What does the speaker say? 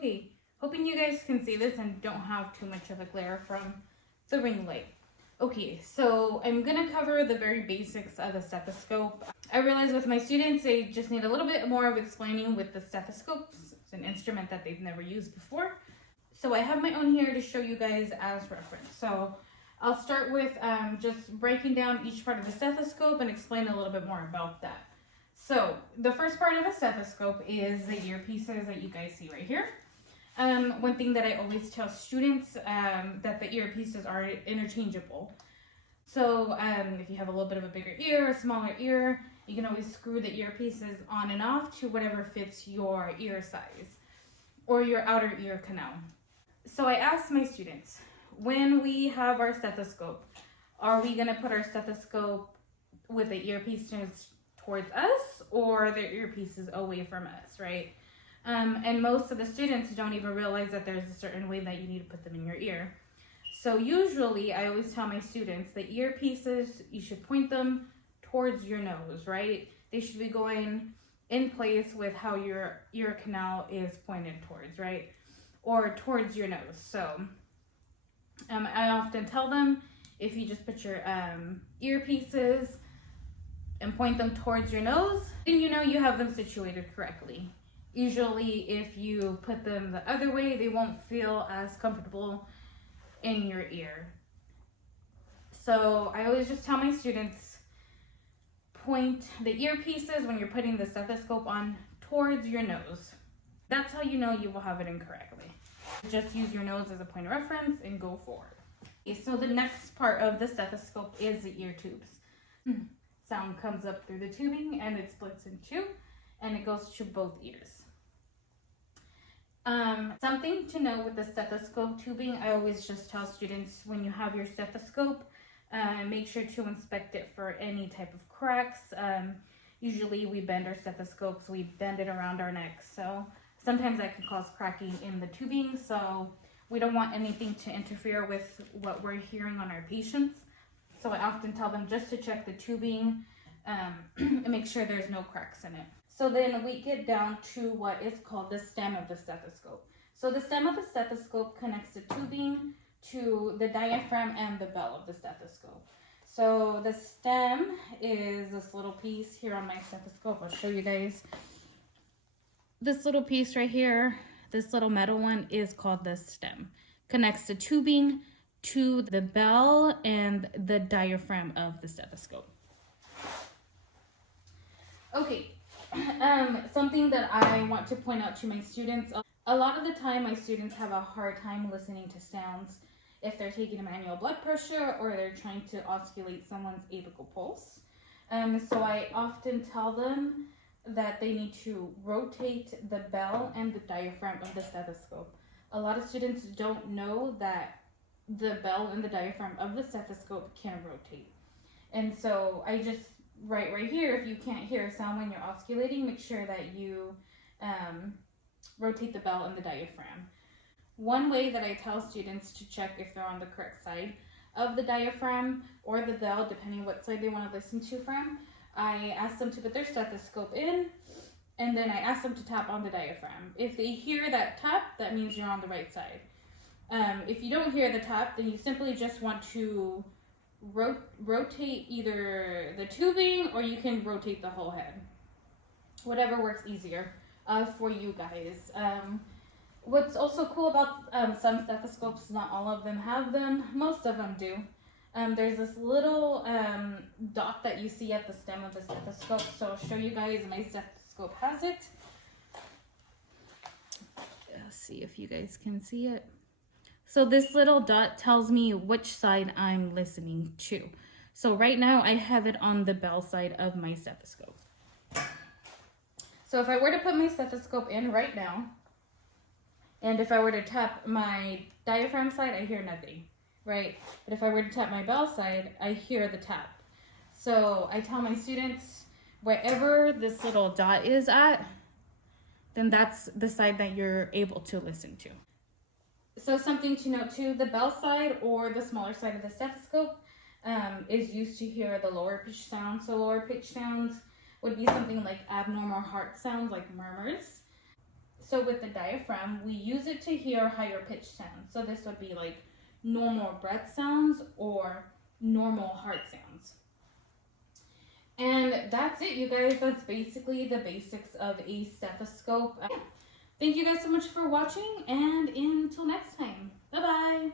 Okay, hoping you guys can see this and don't have too much of a glare from the ring light. Okay, so I'm gonna cover the very basics of the stethoscope. I realize with my students, they just need a little bit more of explaining with the stethoscopes. It's an instrument that they've never used before. So I have my own here to show you guys as reference. So I'll start with just breaking down each part of the stethoscope and explain a little bit more about that. So the first part of the stethoscope is the earpieces that you guys see right here. One thing that I always tell students that the earpieces are interchangeable. So if you have a little bit of a bigger ear, a smaller ear, you can always screw the earpieces on and off to whatever fits your ear size or your outer ear canal. So I asked my students, when we have our stethoscope, are we gonna put our stethoscope with the earpieces towards us or the earpieces away from us, right? And most of the students don't even realize that there's a certain way that you need to put them in your ear. So usually I always tell my students the earpieces, you should point them towards your nose, right? They should be going in place with how your ear canal is pointed towards, right? Or towards your nose. So I often tell them, if you just put your earpieces and point them towards your nose, then you know you have them situated correctly. Usually if you put them the other way, they won't feel as comfortable in your ear. So I always just tell my students, point the earpieces when you're putting the stethoscope on towards your nose. That's how you know you will have it in correctly. Just use your nose as a point of reference and go forward. Okay, so the next part of the stethoscope is the ear tubes. Sound comes up through the tubing and it splits in two and it goes to both ears. Something to know with the stethoscope tubing, I always just tell students, when you have your stethoscope, make sure to inspect it for any type of cracks. Usually we bend our stethoscopes, we bend it around our neck, so sometimes that can cause cracking in the tubing, so we don't want anything to interfere with what we're hearing on our patients. So I often tell them just to check the tubing and make sure there's no cracks in it. So then we get down to what is called the stem of the stethoscope. So the stem of the stethoscope connects the tubing to the diaphragm and the bell of the stethoscope. So the stem is this little piece here on my stethoscope. I'll show you guys. This little piece right here, this little metal one, is called the stem. Connects the tubing to the bell and the diaphragm of the stethoscope. Okay. Something that I want to point out to my students, a lot of the time my students have a hard time listening to sounds if they're taking a manual blood pressure or they're trying to osculate someone's apical pulse. So I often tell them that they need to rotate the bell and the diaphragm of the stethoscope. A lot of students don't know that the bell and the diaphragm of the stethoscope can rotate. And so I just right here, if you can't hear a sound when you're osculating, make sure that you rotate the bell and the diaphragm. One way that I tell students to check if they're on the correct side of the diaphragm or the bell, depending what side they want to listen to from, I ask them to put their stethoscope in, and then I ask them to tap on the diaphragm. If they hear that tap, that means you're on the right side. If you don't hear the tap, then you simply just want to rotate either the tubing or you can rotate the whole head. Whatever works easier for you guys. What's also cool about some stethoscopes, not all of them have them, most of them do. There's this little dot that you see at the stem of the stethoscope, so I'll show you guys. My stethoscope has it. Let's see if you guys can see it. So this little dot tells me which side I'm listening to. So right now I have it on the bell side of my stethoscope. So if I were to put my stethoscope in right now, and if I were to tap my diaphragm side, I hear nothing, right? But if I were to tap my bell side, I hear the tap. So I tell my students, wherever this little dot is at, then that's the side that you're able to listen to. So something to note too, the bell side or the smaller side of the stethoscope is used to hear the lower pitch sounds. So lower pitch sounds would be something like abnormal heart sounds, like murmurs. So with the diaphragm, we use it to hear higher pitched sounds. So this would be like normal breath sounds or normal heart sounds. And that's it, you guys. That's basically the basics of a stethoscope. Thank you guys so much for watching, and until next time, bye-bye.